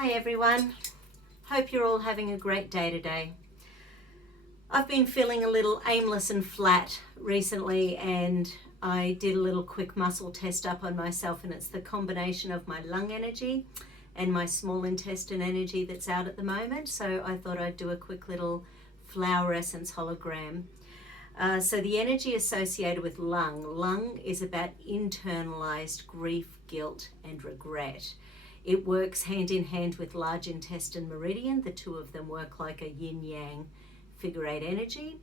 Hi everyone, hope you're all having a great day today. I've been feeling a little aimless and flat recently, and I did a little quick muscle test up on myself, and it's the combination of my lung energy and my small intestine energy that's out at the moment. So I thought I'd do a quick little flower essence hologram. So the energy associated with lung is about internalized grief, guilt and regret. It works hand in hand with large intestine meridian. The two of them work like a yin-yang figure eight energy.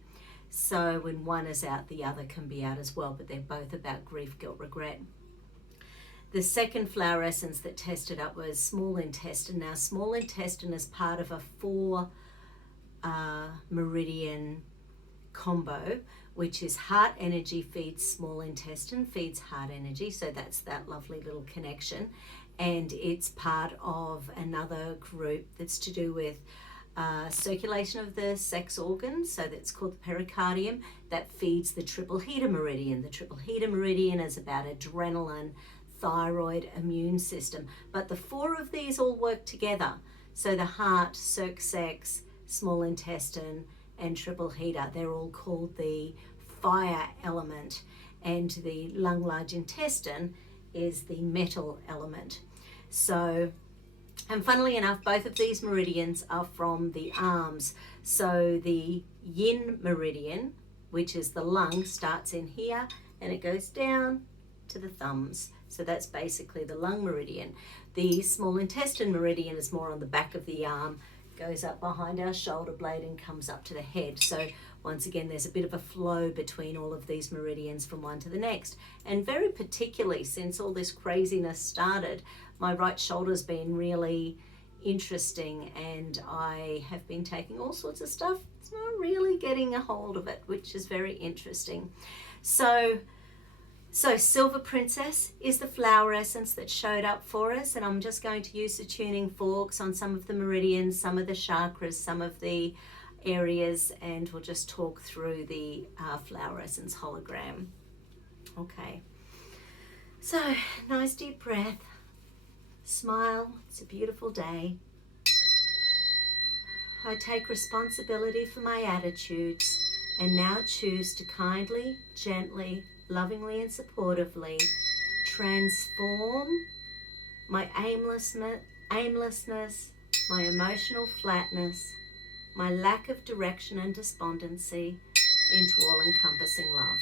So when one is out, the other can be out as well, but they're both about grief, guilt, regret. The second flower essence that tested up was small intestine. Now, small intestine is part of a 4 meridian combo, which is heart energy feeds small intestine, feeds heart energy. So that's that lovely little connection. And it's part of another group that's to do with circulation of the sex organs. So that's called the pericardium, that feeds the triple heater meridian. The triple heater meridian is about adrenaline, thyroid, immune system. But the 4 of these all work together. So the heart, sex, small intestine, and triple heater, they're all called the fire element, and the lung large intestine is the metal element. So, and funnily enough, both of these meridians are from the arms. So the yin meridian, which is the lung, starts in here and it goes down to the thumbs. So that's basically the lung meridian. The small intestine meridian is more on the back of the arm, goes up behind our shoulder blade and comes up to the head. So once again, there's a bit of a flow between all of these meridians from one to the next. And very particularly since all this craziness started, my right shoulder's been really interesting, and I have been taking all sorts of stuff. It's not really getting a hold of it, which is very interesting. So Silver Princess is the flower essence that showed up for us, and I'm just going to use the tuning forks on some of the meridians, some of the chakras, some of the areas, and we'll just talk through the flower essence hologram. Okay, so nice deep breath, smile, it's a beautiful day. I take responsibility for my attitudes and now choose to kindly, gently, lovingly and supportively transform my aimlessness, my emotional flatness, my lack of direction and despondency into all-encompassing love.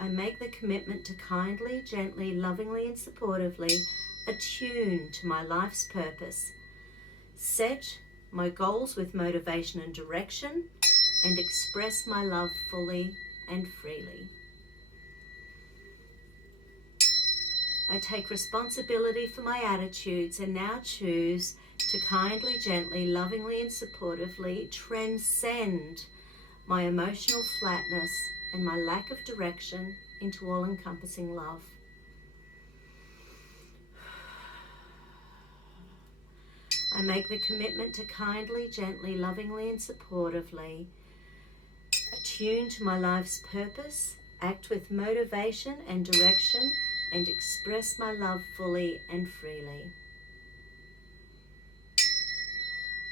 I make the commitment to kindly, gently, lovingly and supportively attune to my life's purpose, set my goals with motivation and direction, and express my love fully and freely. I take responsibility for my attitudes and now choose to kindly, gently, lovingly and supportively transcend my emotional flatness and my lack of direction into all-encompassing love. I make the commitment to kindly, gently, lovingly and supportively attune to my life's purpose, act with motivation and direction, and express my love fully and freely.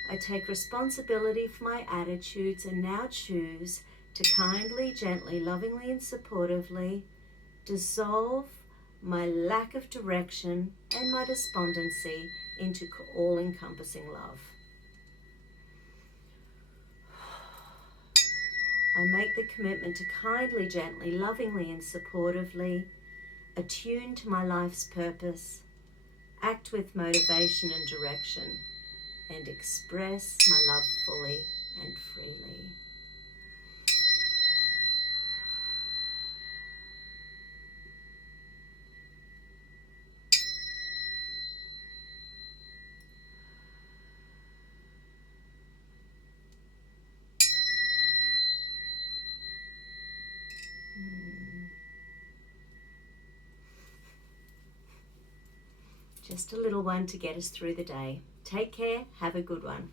I take responsibility for my attitudes and now choose to kindly, gently, lovingly and supportively dissolve my lack of direction and my despondency into all-encompassing love. I make the commitment to kindly, gently, lovingly and supportively attune to my life's purpose, act with motivation and direction, and express my love fully and freely. Just a little one to get us through the day. Take care, have a good one.